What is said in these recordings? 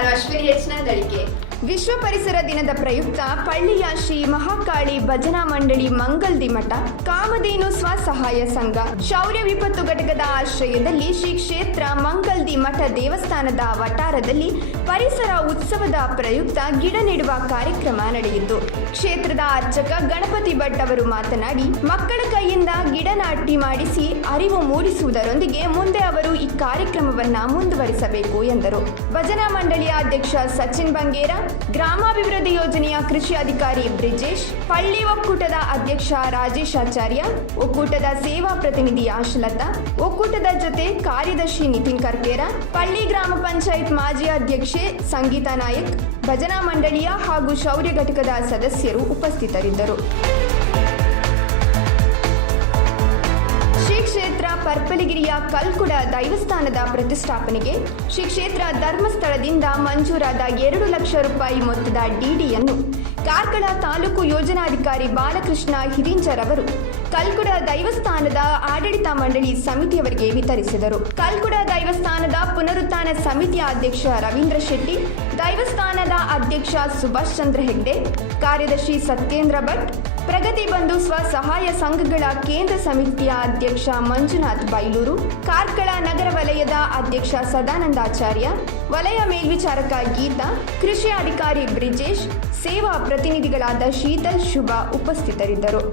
ನಾನು ಅಶ್ವಿನಿ ಹೆಚ್ಚಿನ ಗಳಿಕೆ ವಿಶ್ವ ಪರಿಸರ ದಿನದ ಪ್ರಯುಕ್ತ ಪಳ್ಳಿಯ ಶ್ರೀ ಮಹಾಕಾಳಿ ಭಜನಾ ಮಂಡಳಿ ಮಂಗಲ್ದಿ ಮಠ ಕಾಮಧೇನು ಸ್ವಸಹಾಯ ಸಂಘ, ಶೌರ್ಯ ವಿಪತ್ತು ಘಟಕದ ಆಶ್ರಯದಲ್ಲಿ ಶ್ರೀ ಕ್ಷೇತ್ರ ಮಂಗಲ್ದಿ ಮಠ ದೇವಸ್ಥಾನದ ವಟಾರದಲ್ಲಿ ಪರಿಸರ ಉತ್ಸವದ ಪ್ರಯುಕ್ತ ಗಿಡ ನೆಡುವ ಕಾರ್ಯಕ್ರಮ ನಡೆಯಿತು. ಕ್ಷೇತ್ರದ ಅರ್ಚಕ ಗಣಪತಿ ಭಟ್ ಅವರು ಮಾತನಾಡಿ, ಮಕ್ಕಳ ಕೈಯಿಂದ ಗಿಡ ನಾಟಿ ಮಾಡಿಸಿ ಅರಿವು ಮೂಡಿಸುವುದರೊಂದಿಗೆ ಮುಂದೆ ಅವರು ಈ ಕಾರ್ಯಕ್ರಮವನ್ನ ಮುಂದುವರಿಸಬೇಕು ಎಂದರು. ಭಜನಾ ಮಂಡಳಿಯ ಅಧ್ಯಕ್ಷ ಸಚಿನ್ ಬಂಗೇರ ಗ್ರಾಮಾಭಿವೃದ್ಧಿ ಯೋಜನೆಯ ಕೃಷಿ ಅಧಿಕಾರಿ ಬ್ರಿಜೇಶ್ ಪಳ್ಳಿ ಒಕ್ಕೂಟದ ಅಧ್ಯಕ್ಷ ರಾಜೇಶ್ ಆಚಾರ್ಯ, ಒಕ್ಕೂಟದ ಸೇವಾ ಪ್ರತಿನಿಧಿ ಆಶಲತಾ, ಒಕ್ಕೂಟದ ಜೊತೆ ಕಾರ್ಯದರ್ಶಿ ನಿತಿನ್ ಕರ್ಕೇರ ಪಳ್ಳಿ ಗ್ರಾಮ ಪಂಚಾಯತ್ ಮಾಜಿ ಅಧ್ಯಕ್ಷೆ ಸಂಗೀತಾ ನಾಯಕ್, ಭಜನಾ ಮಂಡಳಿಯ ಹಾಗೂ ಶೌರ್ಯ ಘಟಕದ ಸದಸ್ಯರು ಉಪಸ್ಥಿತರಿದ್ದರು. ಪರ್ಪಲಿಗಿರಿಯ ಕಲ್ಕುಡ ದೈವಸ್ಥಾನದ ಪ್ರತಿಷ್ಠಾಪನೆಗೆ ಶ್ರೀ ಕ್ಷೇತ್ರ ಧರ್ಮಸ್ಥಳದಿಂದ ಮಂಜೂರಾದ ಎರಡು ಲಕ್ಷ ರೂಪಾಯಿ ಮೊತ್ತದ ಡಿಡಿಯನ್ನು ಕಾರ್ಕಳ ತಾಲೂಕು ಯೋಜನಾಧಿಕಾರಿ ಬಾಲಕೃಷ್ಣ ಹಿರಿಂಜರ್ ಅವರು ಕಲ್ಕುಡ ದೈವಸ್ಥಾನದ ಆಡಳಿತ ಮಂಡಳಿ ಸಮಿತಿಯವರಿಗೆ ವಿತರಿಸಿದರು. ಕಲ್ಕುಡ ದೈವಸ್ಥಾನದ ಪುನರುತ್ಥಾನ ಸಮಿತಿಯ ಅಧ್ಯಕ್ಷ ರವೀಂದ್ರ ಶೆಟ್ಟಿ, ದೈವಸ್ಥಾನದ ಅಧ್ಯಕ್ಷ ಸುಭಾಷ್ ಚಂದ್ರ ಹೆಗ್ಡೆ, ಕಾರ್ಯದರ್ಶಿ ಸತ್ಯೇಂದ್ರ ಭಟ್ ಪ್ರಗತಿ ಬಂಧು ಸ್ವಸಹಾಯ ಸಂಘಗಳ ಕೇಂದ್ರ ಸಮಿತಿಯ ಅಧ್ಯಕ್ಷ ಮಂಜುನಾಥ್ ಬೈಲೂರು, ಕಾರ್ಕಳ ನಗರ ವಲಯದ ಅಧ್ಯಕ್ಷ ಸದಾನಂದಾಚಾರ್ಯ, ವಲಯ ಮೇಲ್ವಿಚಾರಕ ಗೀತಾ, ಕೃಷಿ ಅಧಿಕಾರಿ ಬ್ರಿಜೇಶ್, ಸೇವಾ ಪ್ರತಿನಿಧಿಗಳಾದ ಶೀತಲ್ ಶುಭ ಉಪಸ್ಥಿತರಿದ್ದರು.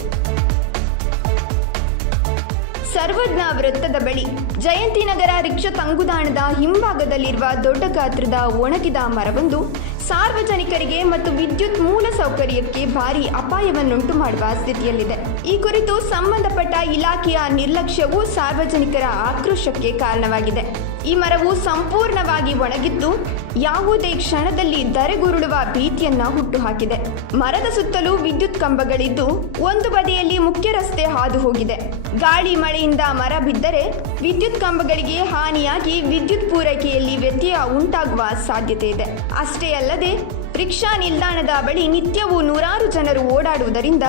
ಸರ್ವಜ್ಞ ವೃತ್ತದ ಬಳಿ ಜಯಂತಿನಗರ ರಿಕ್ಷಾ ತಂಗುದಾಣದ ಹಿಂಭಾಗದಲ್ಲಿರುವ ದೊಡ್ಡ ಗಾತ್ರದ ಒಣಗಿದ ಮರವೊಂದು ಸಾರ್ವಜನಿಕರಿಗೆ ಮತ್ತು ವಿದ್ಯುತ್ ಮೂಲ ಸೌಕರ್ಯಕ್ಕೆ ಭಾರಿ ಅಪಾಯವನ್ನುಂಟು ಮಾಡುವ ಸ್ಥಿತಿಯಲ್ಲಿದೆ. ಈ ಕುರಿತು ಸಂಬಂಧಪಟ್ಟ ಇಲಾಖೆಯ ನಿರ್ಲಕ್ಷ್ಯವು ಸಾರ್ವಜನಿಕರ ಆಕ್ರೋಶಕ್ಕೆ ಕಾರಣವಾಗಿದೆ. ಈ ಮರವು ಸಂಪೂರ್ಣವಾಗಿ ಒಣಗಿದ್ದು ಯಾವುದೇ ಕ್ಷಣದಲ್ಲಿ ಧರೆಗುರುಳುವ ಭೀತಿಯನ್ನ ಹುಟ್ಟುಹಾಕಿದೆ. ಮರದ ಸುತ್ತಲೂ ವಿದ್ಯುತ್ ಕಂಬಗಳಿದ್ದು ಒಂದು ಬದಿಯಲ್ಲಿ ಮುಖ್ಯ ರಸ್ತೆ ಹಾದು ಹೋಗಿದೆ. ಗಾಳಿ ಮಳೆಯಿಂದ ಮರ ಬಿದ್ದರೆ ವಿದ್ಯುತ್ ಕಂಬಗಳಿಗೆ ಹಾನಿಯಾಗಿ ವಿದ್ಯುತ್ ಪೂರೈಕೆಯಲ್ಲಿ ವ್ಯತ್ಯಯ ಉಂಟಾಗುವ ಸಾಧ್ಯತೆ ಇದೆ. ಅಷ್ಟೇ ಅಲ್ಲದೆ ರಿಕ್ಷಾ ನಿಲ್ದಾಣದ ಬಳಿ ನಿತ್ಯವೂ ನೂರಾರು ಜನರು ಓಡಾಡುವುದರಿಂದ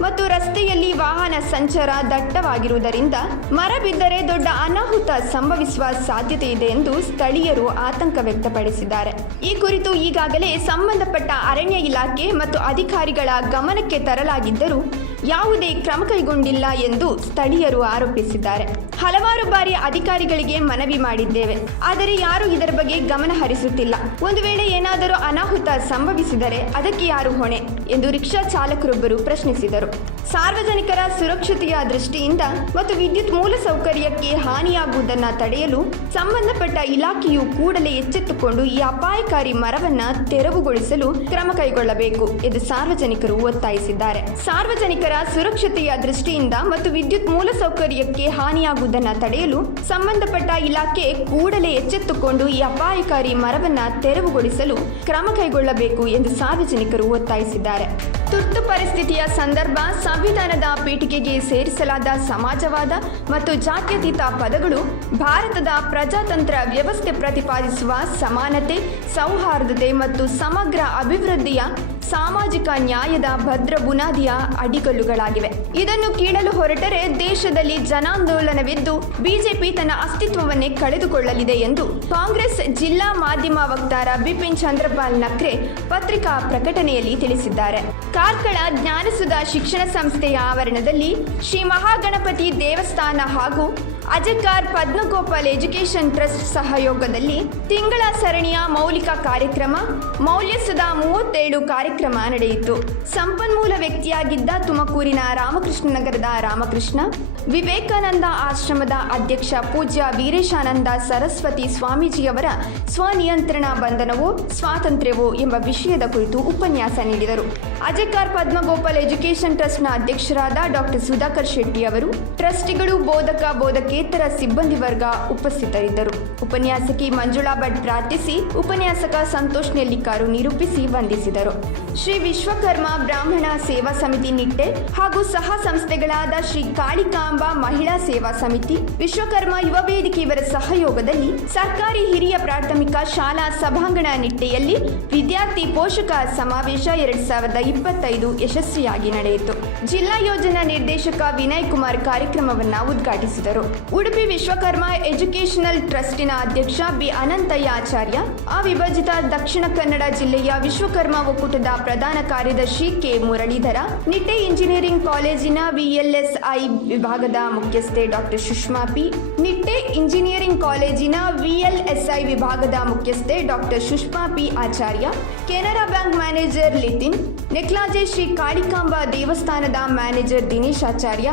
ಮತ್ತು ರಸ್ತೆಯಲ್ಲಿ ವಾಹನ ಸಂಚಾರ ದಟ್ಟವಾಗಿರುವುದರಿಂದ ಮರ ಬಿದ್ದರೆ ದೊಡ್ಡ ಅನಾಹುತ ಸಂಭವಿಸುವ ಸಾಧ್ಯತೆ ಇದೆ ಎಂದು ಸ್ಥಳೀಯರು ಆತಂಕ ವ್ಯಕ್ತಪಡಿಸಿದ್ದಾರೆ. ಈ ಕುರಿತು ಈಗಾಗಲೇ ಸಂಬಂಧಪಟ್ಟ ಅರಣ್ಯ ಇಲಾಖೆ ಮತ್ತು ಅಧಿಕಾರಿಗಳ ಗಮನಕ್ಕೆ ತರಲಾಗಿದ್ದರೂ ಯಾವುದೇ ಕ್ರಮ ಕೈಗೊಂಡಿಲ್ಲ ಎಂದು ಸ್ಥಳೀಯರು ಆರೋಪಿಸಿದ್ದಾರೆ. ಹಲವಾರು ಬಾರಿ ಅಧಿಕಾರಿಗಳಿಗೆ ಮನವಿ ಮಾಡಿದ್ದೇವೆ. ಆದರೆ ಯಾರೂ ಇದರ ಬಗ್ಗೆ ಗಮನ ಹರಿಸುತ್ತಿಲ್ಲ. ಒಂದು ವೇಳೆ ಏನಾದರೂ ಅನಾಹುತ ಸಂಭವಿಸಿದರೆ ಅದಕ್ಕೆ ಯಾರು ಹೊಣೆ ಎಂದು ರಿಕ್ಷಾ ಚಾಲಕರೊಬ್ಬರು ಪ್ರಶ್ನಿಸಿದರು. ಸಾರ್ವಜನಿಕರ ಸುರಕ್ಷತೆಯ ದೃಷ್ಟಿಯಿಂದ ಮತ್ತು ವಿದ್ಯುತ್ ಮೂಲಸೌಕರ್ಯಕ್ಕೆ ಹಾನಿಯಾಗುವುದನ್ನು ತಡೆಯಲು ಸಂಬಂಧಪಟ್ಟ ಇಲಾಖೆಯು ಕೂಡಲೇ ಎಚ್ಚೆತ್ತುಕೊಂಡು ಈ ಅಪಾಯಕಾರಿ ಮರವನ್ನ ತೆರವುಗೊಳಿಸಲು ಕ್ರಮ ಕೈಗೊಳ್ಳಬೇಕು ಎಂದು ಸಾರ್ವಜನಿಕರು ಒತ್ತಾಯಿಸಿದ್ದಾರೆ. ಸಾರ್ವಜನಿಕರ ಸುರಕ್ಷತೆಯ ದೃಷ್ಟಿಯಿಂದ ಮತ್ತು ವಿದ್ಯುತ್ ಮೂಲಸೌಕರ್ಯಕ್ಕೆ ಹಾನಿಯಾಗುವುದನ್ನು ತಡೆಯಲು ಸಂಬಂಧಪಟ್ಟ ಇಲಾಖೆ ಕೂಡಲೇ ಎಚ್ಚೆತ್ತುಕೊಂಡು ಈ ಅಪಾಯಕಾರಿ ಮರವನ್ನ ತೆರವುಗೊಳಿಸಲು ಕ್ರಮ ಕೈಗೊಳ್ಳಬೇಕು ಎಂದು ಸಾರ್ವಜನಿಕರು ಒತ್ತಾಯಿಸಿದ್ದಾರೆ. ತುರ್ತು ಪರಿಸ್ಥಿತಿಯ ಸಂದರ್ಭ ಸಂವಿಧಾನದ ಪೀಠಿಕೆಗೆ ಸೇರಿಸಲಾದ ಸಮಾಜವಾದ ಮತ್ತು ಜಾತ್ಯತೀತ ಪದಗಳು ಭಾರತದ ಪ್ರಜಾತಂತ್ರ ವ್ಯವಸ್ಥೆ ಪ್ರತಿಪಾದಿಸುವ ಸಮಾನತೆ, ಸೌಹಾರ್ದತೆ ಮತ್ತು ಸಮಗ್ರ ಅಭಿವೃದ್ಧಿಯ ಸಾಮಾಜಿಕ ನ್ಯಾಯದ ಭದ್ರ ಬುನಾದಿಯ ಅಡಿಗಲ್ಲುಗಳಾಗಿವೆ ಇದನ್ನು ಕೀಳಲು ಹೊರಟರೆ ದೇಶದಲ್ಲಿ ಜನಾಂದೋಲನವಿದ್ದು ಬಿಜೆಪಿ ತನ್ನ ಅಸ್ತಿತ್ವವನ್ನೇ ಕಳೆದುಕೊಳ್ಳಲಿದೆ ಎಂದು ಕಾಂಗ್ರೆಸ್ ಜಿಲ್ಲಾ ಮಾಧ್ಯಮ ವಕ್ತಾರ ಬಿಪಿನ್ ಚಂದ್ರಪಾಲ್ ನಕ್ರೆ ಪತ್ರಿಕಾ ಪ್ರಕಟಣೆಯಲ್ಲಿ ತಿಳಿಸಿದ್ದಾರೆ. ಕಾರ್ಕಳ ಜ್ಞಾನಸುಧ ಶಿಕ್ಷಣ ಸಂಸ್ಥೆಯ ಆವರಣದಲ್ಲಿ ಶ್ರೀ ಮಹಾಗಣಪತಿ ದೇವಸ್ಥಾನ ಹಾಗೂ ಅಜಕಾರ್ ಪದ್ಮಗೋಪಾಲ್ ಎಜುಕೇಷನ್ ಟ್ರಸ್ಟ್ ಸಹಯೋಗದಲ್ಲಿ ತಿಂಗಳ ಸರಣಿಯ ಮೌಲಿಕ ಕಾರ್ಯಕ್ರಮ ಮೌಲ್ಯಸುಧ ಮೂವತ್ತೇಳು ಕಾರ್ಯಕ್ರಮ ನಡೆಯಿತು. ಸಂಪನ್ಮೂಲ ವ್ಯಕ್ತಿಯಾಗಿದ್ದ ತುಮಕೂರಿನ ರಾಮಕೃಷ್ಣ ನಗರದ ರಾಮಕೃಷ್ಣ, ವಿವೇಕಾನಂದ ಆಶ್ರಮದ ಅಧ್ಯಕ್ಷ ಪೂಜ್ಯ ವೀರೇಶಾನಂದ ಸರಸ್ವತಿ ಸ್ವಾಮೀಜಿಯವರ ಸ್ವನಿಯಂತ್ರಣ ಬಂಧನವೋ, ಸ್ವಾತಂತ್ರ್ಯವೋ ಎಂಬ ವಿಷಯದ ಕುರಿತು ಉಪನ್ಯಾಸ ನೀಡಿದರು. ಅಜಕಾರ್ ಪದ್ಮಗೋಪಾಲ್ ಎಜುಕೇಷನ್ ಟ್ರಸ್ಟ್ನ ಅಧ್ಯಕ್ಷರಾದ ಡಾಕ್ಟರ್ ಸುಧಾಕರ್ ಶೆಟ್ಟಿ ಅವರು ಟ್ರಸ್ಟಿಗಳು ಬೋಧಕ, ಬೋಧಕೇತರ ಸಿಬ್ಬಂದಿ ವರ್ಗ ಉಪಸ್ಥಿತರಿದ್ದರು. ಉಪನ್ಯಾಸಕಿ ಮಂಜುಳಾ ಭಟ್ ಪ್ರಾರ್ಥಿಸಿ ಉಪನ್ಯಾಸಕ ಸಂತೋಷ್ ನೆಲ್ಲಿಕಾರು ನಿರೂಪಿಸಿ ವಂದಿಸಿದರು. ಶ್ರೀ ವಿಶ್ವಕರ್ಮ ಬ್ರಾಹ್ಮಣ ಸೇವಾ ಸಮಿತಿ ನಿಟ್ಟೆ ಹಾಗೂ ಸಹ ಸಂಸ್ಥೆಗಳಾದ ಶ್ರೀ ಕಾಳಿಕಾಂಬ ಮಹಿಳಾ ಸೇವಾ ಸಮಿತಿ, ವಿಶ್ವಕರ್ಮ ಯುವ ವೇದಿಕೆಯವರ ಸಹಯೋಗದಲ್ಲಿ ಸರ್ಕಾರಿ ಹಿರಿಯ ಪ್ರಾಥಮಿಕ ಶಾಲಾ ಸಭಾಂಗಣ ನಿಟ್ಟೆಯಲ್ಲಿ ವಿದ್ಯಾರ್ಥಿ ಪೋಷಕ ಸಮಾವೇಶ ಎರಡ್ ಸಾವಿರದ ಇಪ್ಪತ್ತೈದು ಯಶಸ್ವಿಯಾಗಿ ನಡೆಯಿತು. ಜಿಲ್ಲಾ ಯೋಜನಾ ನಿರ್ದೇಶಕ ವಿನಯ್ ಕುಮಾರ್ ಕಾರ್ಯಕ್ರಮವನ್ನ ಉದ್ಘಾಟಿಸಿದರು. ಉಡುಪಿ ವಿಶ್ವಕರ್ಮ ಎಜುಕೇಶನಲ್ ಟ್ರಸ್ಟಿನ ಅಧ್ಯಕ್ಷ ಬಿ ಅನಂತಯ್ಯ ಆಚಾರ್ಯ, ಅವಿಭಜಿತ ದಕ್ಷಿಣ ಕನ್ನಡ ಜಿಲ್ಲೆಯ ವಿಶ್ವಕರ್ಮ ಒಕ್ಕೂಟದ ಪ್ರಧಾನ ಕಾರ್ಯದರ್ಶಿ ಕೆ ಮುರಳೀಧರ, ನಿಟ್ಟೆ ಇಂಜಿನಿಯರಿಂಗ್ ಕಾಲೇಜಿನ ವಿಎಲ್ಎಸ್ಐ ವಿಭಾಗದ ಮುಖ್ಯಸ್ಥೆ doctor Sushma P, Nitte engineering ಕಾಲೇಜಿನ ವಿಎಲ್ಎಸ್ಐ ವಿಭಾಗದ ಮುಖ್ಯಸ್ಥೆ doctor Sushma P Acharya, Canara bank manager Litin Neklaje Shri Kalikamba ದೇವಸ್ಥಾನದ ಮ್ಯಾನೇಜರ್ ದಿನೇಶ್ ಆಚಾರ್ಯ,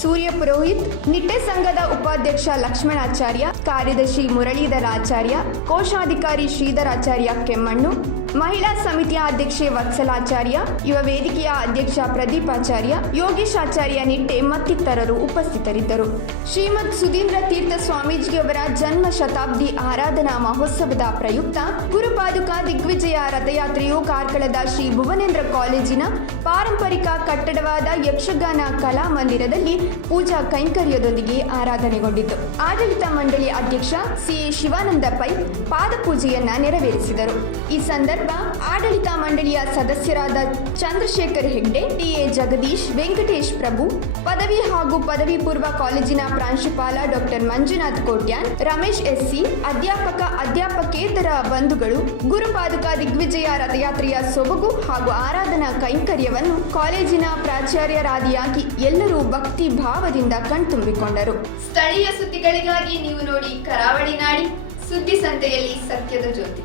ಸೂರ್ಯ ಪುರೋಹಿತ್, ನಿಟ್ಟೆ ಸಂಘದ ಉಪಾಧ್ಯಕ್ಷ ಲಕ್ಷ್ಮಣಾಚಾರ್ಯ ಕಾರ್ಯದರ್ಶಿ ಮುರಳೀಧರ ಆಚಾರ್ಯ, ಕೋಶಾಧಿಕಾರಿ ಶ್ರೀಧರಾಚಾರ್ಯ ಕೆಮ್ಮಣ್ಣು ಮಹಿಳಾ ಸಮಿತಿಯ ಅಧ್ಯಕ್ಷೆ ವತ್ಸಲಾಚಾರ್ಯ, ಯುವ ವೇದಿಕೆಯ ಅಧ್ಯಕ್ಷ ಪ್ರದೀಪಾಚಾರ್ಯ ಯೋಗೇಶಾಚಾರ್ಯ ನಿಟ್ಟೆ ಮತ್ತಿತರರು ಉಪಸ್ಥಿತರಿದ್ದರು. ಶ್ರೀಮದ್ ಸುಧೀಂದ್ರ ತೀರ್ಥ ಸ್ವಾಮೀಜಿಯವರ ಜನ್ಮ ಶತಾಬ್ದಿ ಆರಾಧನಾ ಮಹೋತ್ಸವದ ಪ್ರಯುಕ್ತ ಗುರುಪಾದುಕ ದಿಗ್ವಿಜಯ ರಥಯಾತ್ರೆಯು ಕಾರ್ಕಳದ ಶ್ರೀ ಭುವನೇಂದ್ರ ಕಾಲೇಜಿನ ಪಾರಂಪರಿಕ ಕಟ್ಟಡವಾದ ಯಕ್ಷಗಾನ ಕಲಾ ಮಂದಿರದಲ್ಲಿ ಪೂಜಾ ಕೈಂಕರ್ಯದೊಂದಿಗೆ ಆರಾಧನೆಗೊಂಡಿತು. ಆಡಳಿತ ಮಂಡಳಿ ಅಧ್ಯಕ್ಷ ಸಿ ಶಿವಾನಂದ ಪೈ ಪಾದಪೂಜೆಯನ್ನ ನೆರವೇರಿಸಿದರು. ಈ ಸಂದರ್ಭ ಆಡಳಿತ ಮಂಡಳಿಯ ಸದಸ್ಯರಾದ ಚಂದ್ರಶೇಖರ್ ಹೆಗ್ಡೆ, ಟಿಎ ಜಗದೀಶ್, ವೆಂಕಟೇಶ್ ಪ್ರಭು, ಪದವಿ ಹಾಗೂ ಪದವಿ ಪೂರ್ವ ಕಾಲೇಜಿನ ಪ್ರಾಂಶುಪಾಲ doctor Manjunath Kotian, Ramesh S C, ಅಧ್ಯಾಪಕ ಅಧ್ಯಾಪಕೇತರ ಬಂಧುಗಳು, ಗುರುಪಾದುಕ ದಿಗ್ವಿಜಯ ರಥಯಾತ್ರೆಯ ಸೊಬಗು ಹಾಗೂ ಆರಾಧನಾ ಕೈಂಕರ್ಯವನ್ನು ಕಾಲೇಜಿನ ಪ್ರಾಚಾರ್ಯರಾದಿಯಾಗಿ ಎಲ್ಲರೂ ಭಕ್ತಿ ಭಾವದಿಂದ ಕಣ್ತುಂಬಿಕೊಂಡರು. ಸ್ಥಳೀಯ ಸುದ್ದಿಗಳಿಗಾಗಿ ನೀವು ನೋಡಿ ಕರಾವಳಿ ನಾಡಿ, ಸುದ್ದಿ ಸಂತೆಯಲ್ಲಿ ಸತ್ಯದ ಜ್ಯೋತಿ.